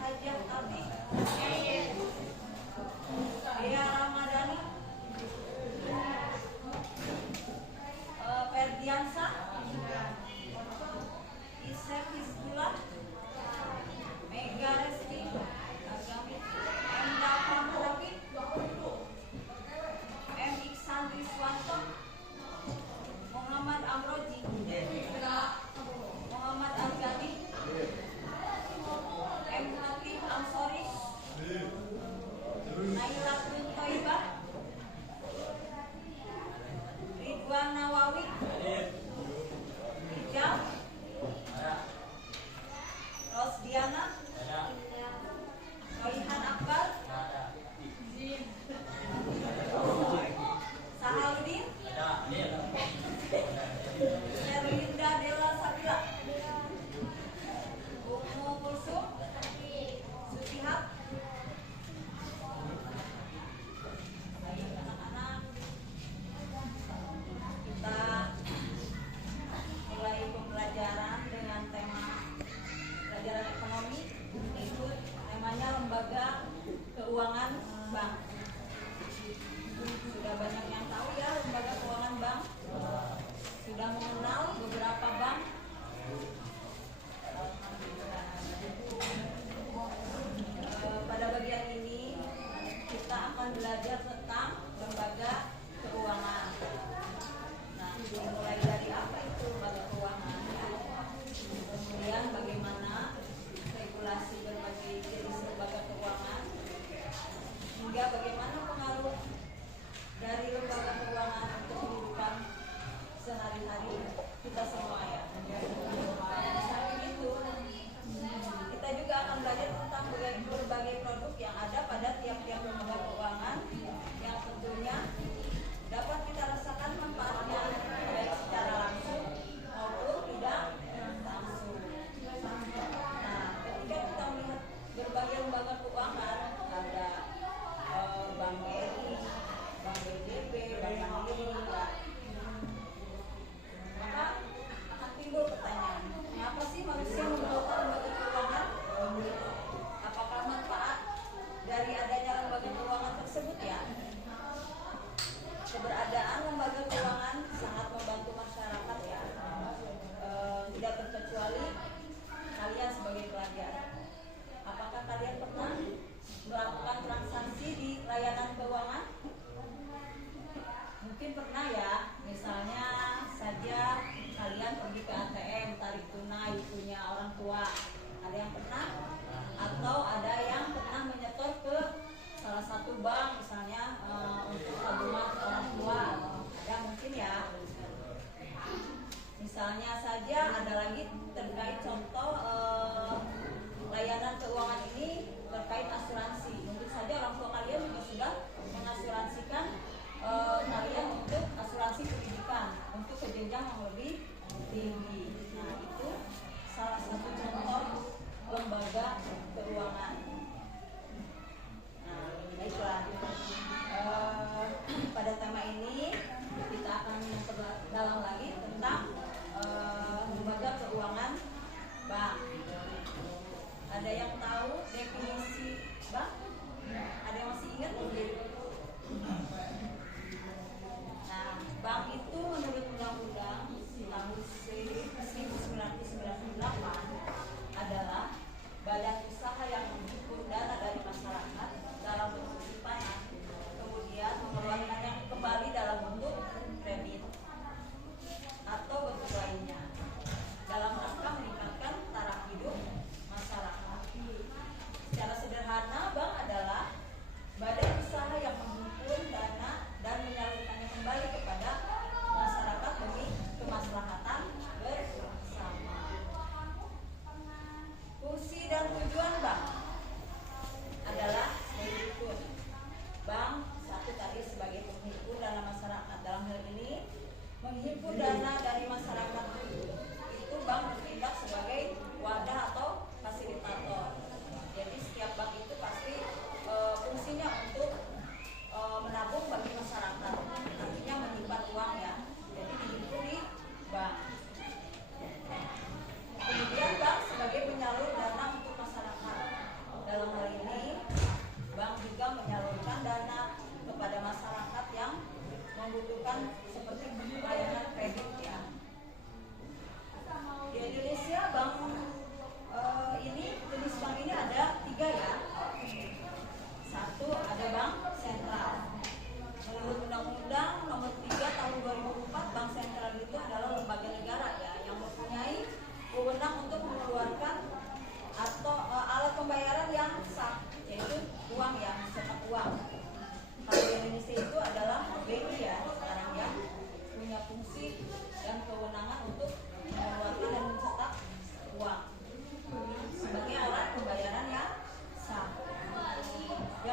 Hajah Abi, Dea Ramadhani, Ferdiansa, Isep Hizbullah, Mega Resti, Enda Pamurabi, M. Iksan Wiswanto, Muhammad Amroji, Muhammad Aljani, M. Hakim Amsori, Nailatul Toibah,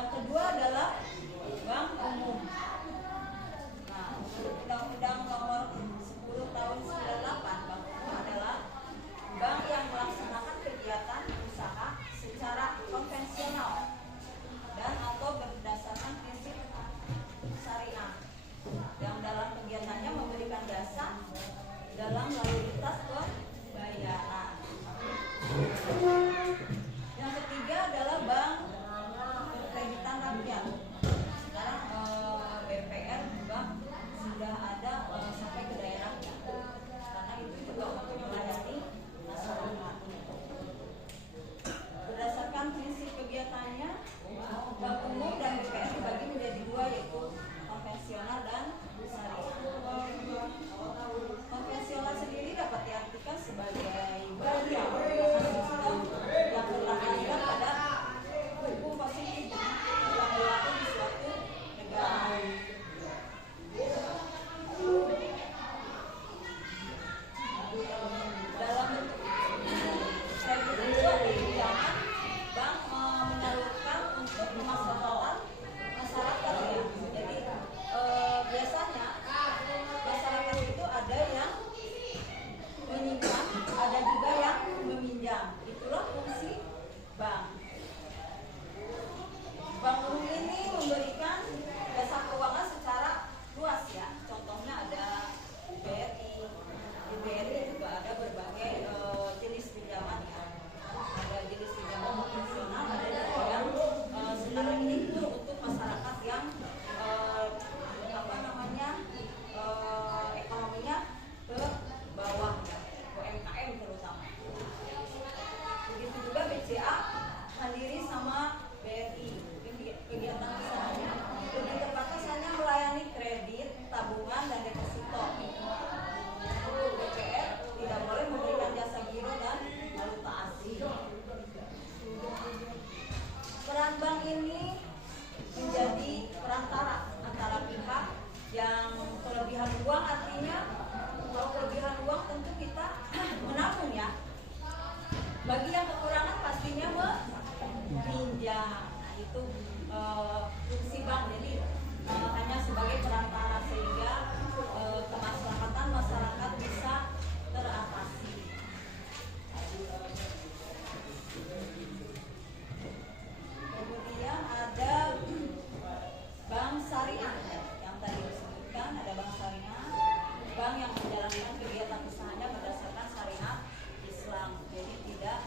Yang kedua adalah bank umum. Nah, Undang-Undang Nomor 10 Tahun 98, bank umum adalah bank yang melaksanakan kegiatan usaha secara konvensional dan atau berdasarkan prinsip syariah, yang dalam kegiatannya memberikan jasa dalam layanitas pembayaran. Yang ketiga adalah bank kreditan rakyat. Sekarang BPR juga sudah ada sampai ke daerahnya, karena itu juga untuk melayani masyarakat. Berdasarkan prinsip kegiatannya, bank umum dan BPR dibagi menjadi dua, yaitu konvensional dan syariah. Konvensional sendiri dapat diartikan sebagai bank yang menggunakan sistem yang berlandaskan pada hukum positif yang berlaku di suatu negara. Dalam bentuk kredit itu ada pinjaman, bank menyalurkan untuk kemaslahatan masyarakat ya. Jadi biasanya masyarakat itu ada yang menyimpan, ada juga yang meminjam. Itulah fungsi bank. Bank umum ini memberikan jasa keuangan secara luas ya. Contohnya ada BRI. Di BRI juga ada berbagai jenis pinjaman ya. Ada jenis pinjaman konvensional, ada juga yang sekarang ini itu untuk masyarakat yang ekonominya ke bawah ya, UMKM terutama. Begitu juga BCA mandiri sama BRI. Kegiatan usahanya lebih tepatnya hanya melayani kredit, tabungan, dan deposito. Untuk BPR tidak boleh memberikan jasa giro dan valuta asing. Peran bank ini menjadi perantara antara pihak yang kelebihan uang, artinya kalau kelebihan uang tentu kita menabung ya. Bagi yang kekurangan pastinya meminjam. Nah, itu fungsi bank. Jadi hanya sebagai perantara sehingga kemaslahatan masyarakat bisa teratasi. Kemudian ada bank syariah yang tadi disebutkan, ada bank syariah, bank yang menjalankan kegiatan usahanya berdasarkan syariat Islam. Jadi tidak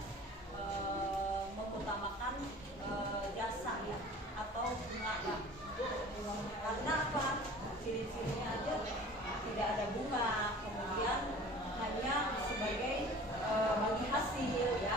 mengutamakan jasa ya atau bunga ya. Karena apa? Ciri-cirinya aja tidak ada bunga, kemudian hanya sebagai bagi hasil ya.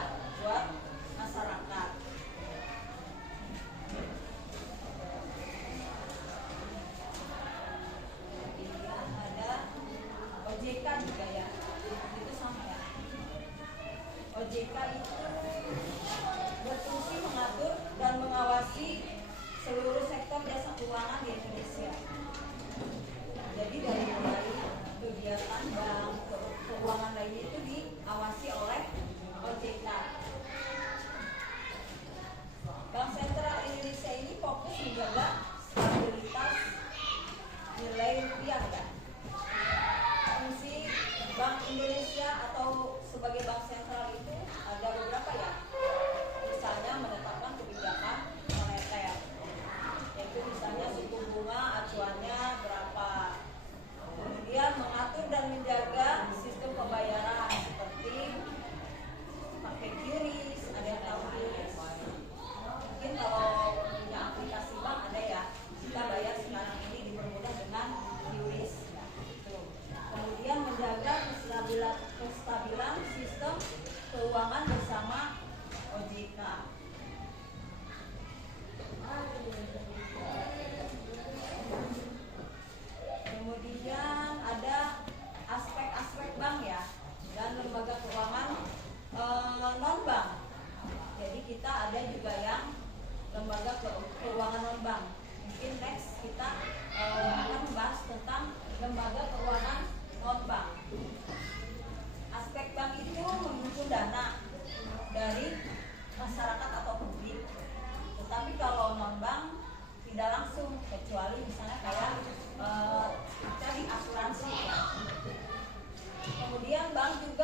kecuali misalnya kayak tadi asuransi ya. Kemudian bank juga